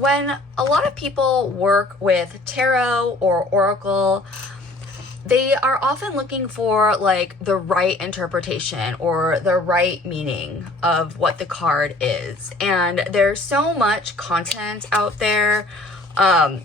when a lot of people work with tarot or oracle, they are often looking for like the right interpretation or the right meaning of what the card is. And there's so much content out there,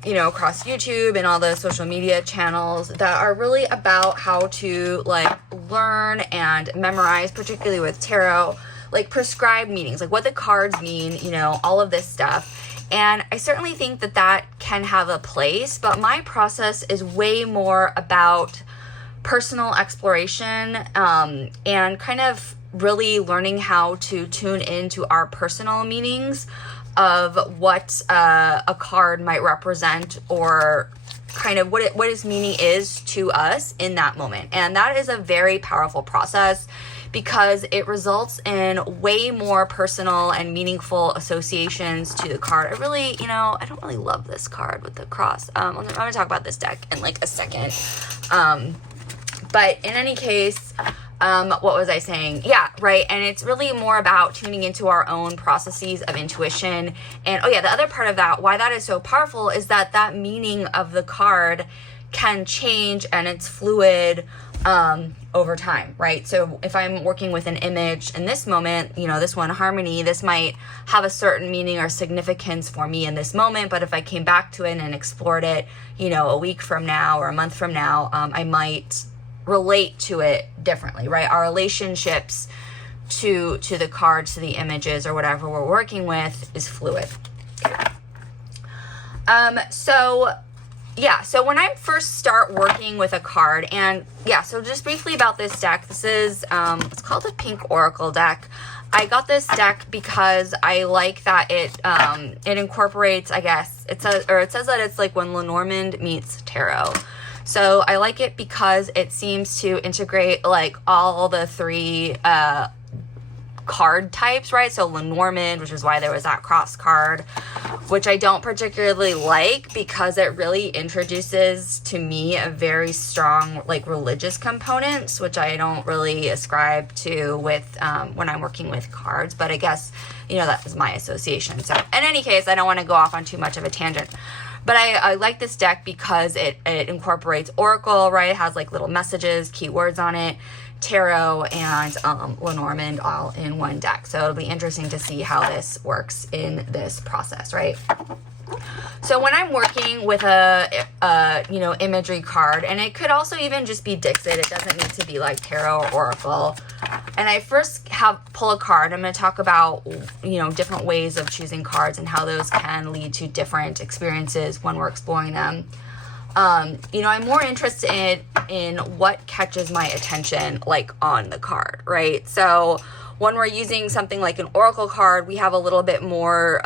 you know, across YouTube and all the social media channels that are really about how to like learn and memorize, particularly with tarot, like prescribed meanings, like what the cards mean, you know, all of this stuff. And I certainly think that that can have a place, but my process is way more about personal exploration, and kind of really learning how to tune into our personal meanings of what a card might represent, or kind of what its meaning is to us in that moment. And that is a very powerful process because it results in way more personal and meaningful associations to the card. I really, you know, I don't really love this card with the cross. I'm going to talk about this deck in like a second. But in any case, what was I saying? Yeah, right. And it's really more about tuning into our own processes of intuition. And oh yeah, the other part of that, why that is so powerful, is that that meaning of the card can change and it's fluid over time, right? So if I'm working with an image in this moment, you know, this one, harmony, this might have a certain meaning or significance for me in this moment. But if I came back to it and explored it, you know, a week from now or a month from now, I might relate to it differently, right? Our relationships to the cards, to the images, or whatever we're working with is fluid. So when I first start working with a card, and so just briefly about this deck, this is, it's called a Pink Oracle deck. I got this deck because I like that it incorporates, I guess, it says that it's like when Lenormand meets tarot. So I like it because it seems to integrate like all the three card types, right? So Lenormand, which is why there was that cross card, which I don't particularly like because it really introduces to me a very strong like religious components, which I don't really ascribe to with when I'm working with cards. But I guess, you know, that was my association. So in any case, I don't want to go off on too much of a tangent. But I like this deck because it incorporates oracle, right? It has like little messages, keywords on it, tarot, and Lenormand all in one deck. So it'll be interesting to see how this works in this process, right? So when I'm working with a you know, imagery card, and it could also even just be Dixit, it doesn't need to be like tarot or oracle. And I first pull a card. I'm going to talk about, you know, different ways of choosing cards and how those can lead to different experiences when we're exploring them. You know, I'm more interested in what catches my attention, like on the card, right? So when we're using something like an oracle card, we have a little bit more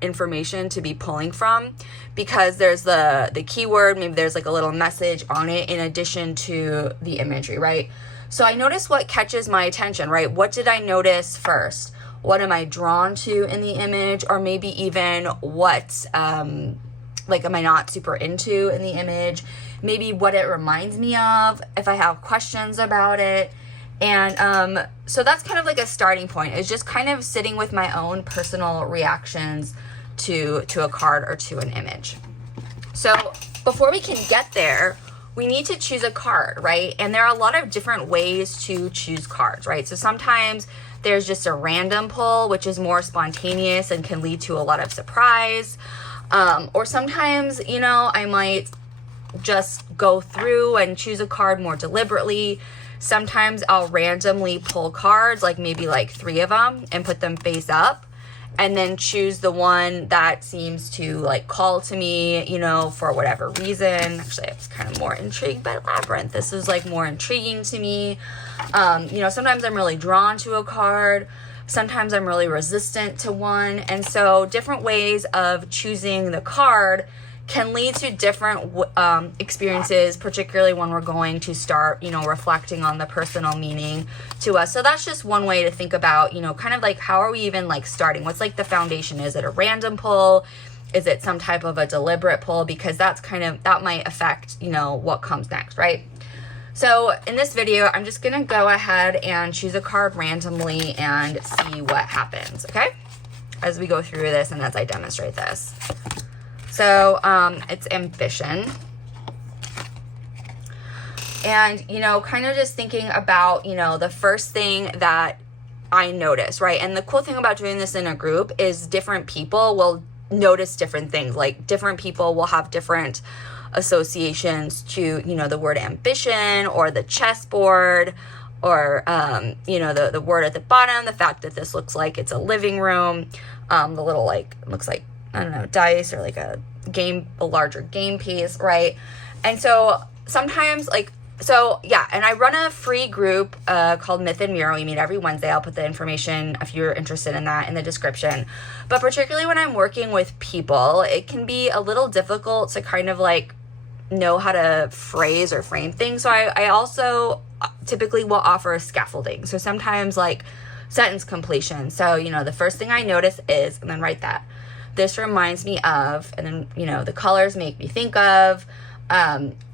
information to be pulling from because there's the keyword, maybe there's like a little message on it in addition to the imagery, right? So I notice what catches my attention, right? What did I notice first? What am I drawn to in the image? Or maybe even what, like, am I not super into in the image? Maybe what it reminds me of, if I have questions about it. And so that's kind of like a starting point. It's just kind of sitting with my own personal reactions to a card or to an image. So before we can get there, we need to choose a card, right? And there are a lot of different ways to choose cards, right? So sometimes there's just a random pull, which is more spontaneous and can lead to a lot of surprise. Or sometimes, you know, I might just go through and choose a card more deliberately. Sometimes I'll randomly pull cards, like maybe like 3 of them, and put them face up, and then choose the one that seems to like call to me, you know, for whatever reason. Actually, I was kind of more intrigued by Labyrinth. This is like more intriguing to me. You know, sometimes I'm really drawn to a card. Sometimes I'm really resistant to one. And so different ways of choosing the card can lead to different experiences, particularly when we're going to start, you know, reflecting on the personal meaning to us. So that's just one way to think about, you know, kind of like how are we even like starting? What's like the foundation? Is it a random pull? Is it some type of a deliberate pull? Because that's kind of, that might affect, you know, what comes next, right? So in this video, I'm just going to go ahead and choose a card randomly and see what happens, okay? as we go through this and as I demonstrate this. So it's ambition. And, you know, kind of just thinking about, you know, the first thing that I notice, right? And the cool thing about doing this in a group is different people will notice different things. Like different people will have different associations to, you know, the word ambition or the chessboard or, you know, the word at the bottom, the fact that this looks like it's a living room, the little, like, looks like, I don't know, dice or like a larger game piece, right? And so sometimes, like, so yeah, and I run a free group called Myth and Mirror. We meet every Wednesday. I'll put the information, if you're interested in that, in the description. But particularly when I'm working with people, it can be a little difficult to kind of like know how to phrase or frame things. So I also typically will offer scaffolding. So sometimes like sentence completion. So, you know, the first thing I notice is, and then write that. This reminds me of, and then, you know, the colors make me think of,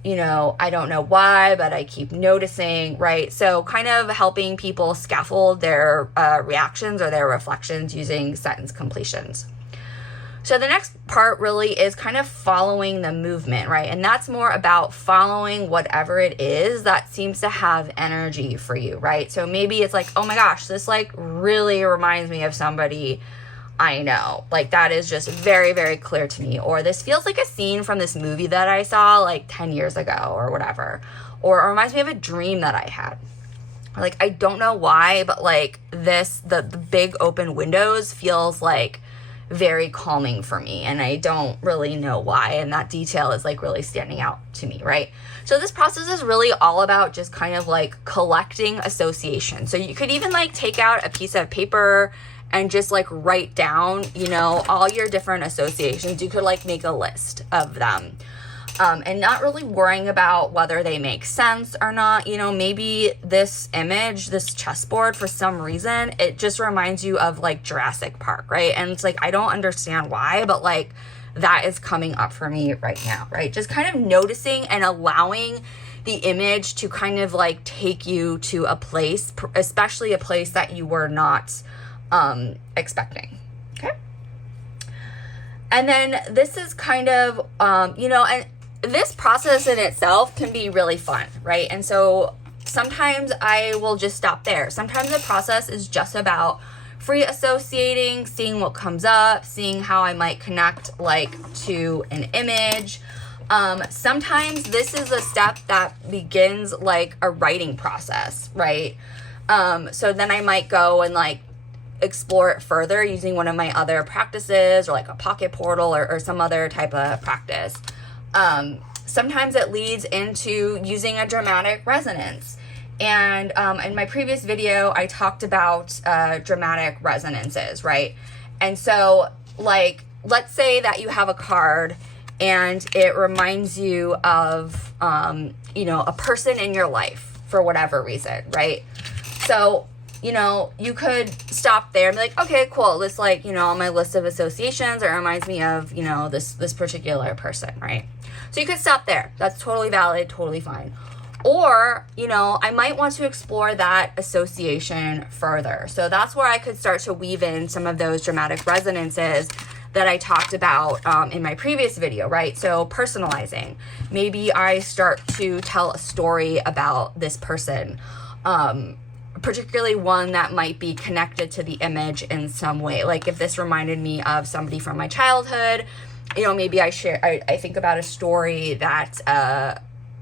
you know, I don't know why, but I keep noticing, right? So kind of helping people scaffold their reactions or their reflections using sentence completions. So the next part really is kind of following the movement, right? And that's more about following whatever it is that seems to have energy for you, right? So maybe it's like, oh my gosh, this like really reminds me of somebody I know. Like that is just very, very clear to me. Or this feels like a scene from this movie that I saw like 10 years ago or whatever. Or it reminds me of a dream that I had. Like, I don't know why, but like this, the big open windows feels like very calming for me. And I don't really know why. And that detail is like really standing out to me, right? So this process is really all about just kind of like collecting association. So you could even like take out a piece of paper and just like write down, you know, all your different associations. You could like make a list of them. And not really worrying about whether they make sense or not. You know, maybe this image, this chessboard, for some reason, it just reminds you of like Jurassic Park, right? And it's like, I don't understand why, but like that is coming up for me right now, right? Just kind of noticing and allowing the image to kind of like take you to a place, especially a place that you were not expecting. Okay. And then this is kind of, you know, and this process in itself can be really fun, right? And so sometimes I will just stop there. Sometimes the process is just about free associating, seeing what comes up, seeing how I might connect like to an image. Sometimes this is a step that begins like a writing process, right? So then I might go and like explore it further using one of my other practices or like a pocket portal or some other type of practice. Sometimes it leads into using a dramatic resonance. And in my previous video, I talked about dramatic resonances, right? And so like, let's say that you have a card and it reminds you of, you know, a person in your life for whatever reason, right? So, you know, you could stop there and be like, okay, cool. This like, you know, on my list of associations, it reminds me of, you know, this particular person, right? So you could stop there. That's totally valid, totally fine. Or, you know, I might want to explore that association further. So that's where I could start to weave in some of those dramatic resonances that I talked about in my previous video, right? So personalizing. Maybe I start to tell a story about this person, particularly one that might be connected to the image in some way. Like if this reminded me of somebody from my childhood, you know, maybe I think about a story that,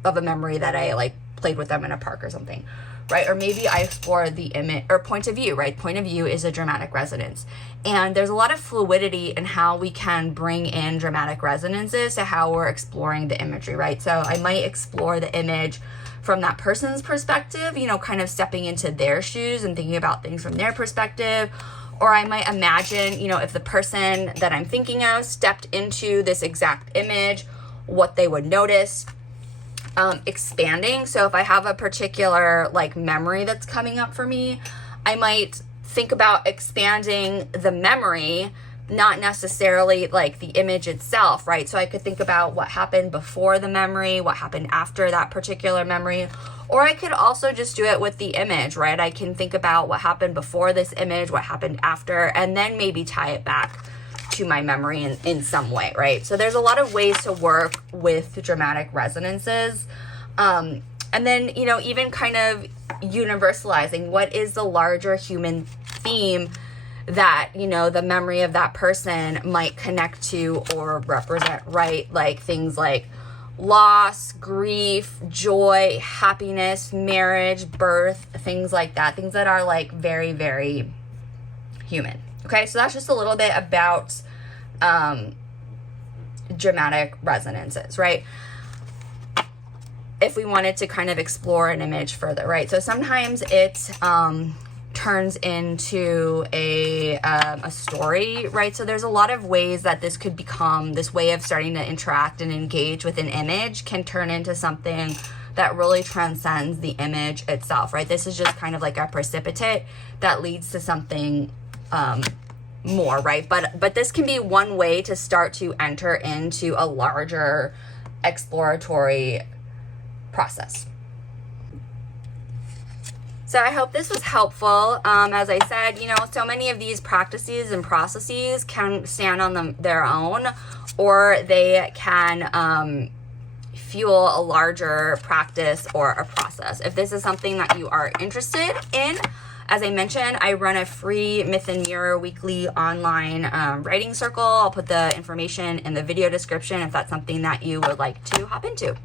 of a memory that I like played with them in a park or something, right? Or maybe I explore the image or point of view, right? Point of view is a dramatic resonance. And there's a lot of fluidity in how we can bring in dramatic resonances to how we're exploring the imagery, right? So I might explore the image from that person's perspective, you know, kind of stepping into their shoes and thinking about things from their perspective. Or I might imagine, you know, if the person that I'm thinking of stepped into this exact image, what they would notice. Expanding. So if I have a particular like memory that's coming up for me, I might think about expanding the memory not necessarily like the image itself, right? So I could think about what happened before the memory, what happened after that particular memory, or I could also just do it with the image, right? I can think about what happened before this image, what happened after, and then maybe tie it back to my memory in some way, right? So there's a lot of ways to work with dramatic resonances. And then, you know, even kind of universalizing what is the larger human theme that, you know, the memory of that person might connect to or represent, right? Like things like loss, grief, joy, happiness, marriage, birth, things like that. Things that are like very, very human. Okay, so that's just a little bit about dramatic resonances, right? If we wanted to kind of explore an image further, right? So sometimes it turns into a story, right? So there's a lot of ways that this could become, this way of starting to interact and engage with an image can turn into something that really transcends the image itself, right? This is just kind of like a precipitate that leads to something more, right? But this can be one way to start to enter into a larger exploratory process. So I hope this was helpful. As I said, you know, so many of these practices and processes can stand on their own, or they can fuel a larger practice or a process. If this is something that you are interested in, as I mentioned, I run a free Myth and Mirror weekly online writing circle. I'll put the information in the video description if that's something that you would like to hop into.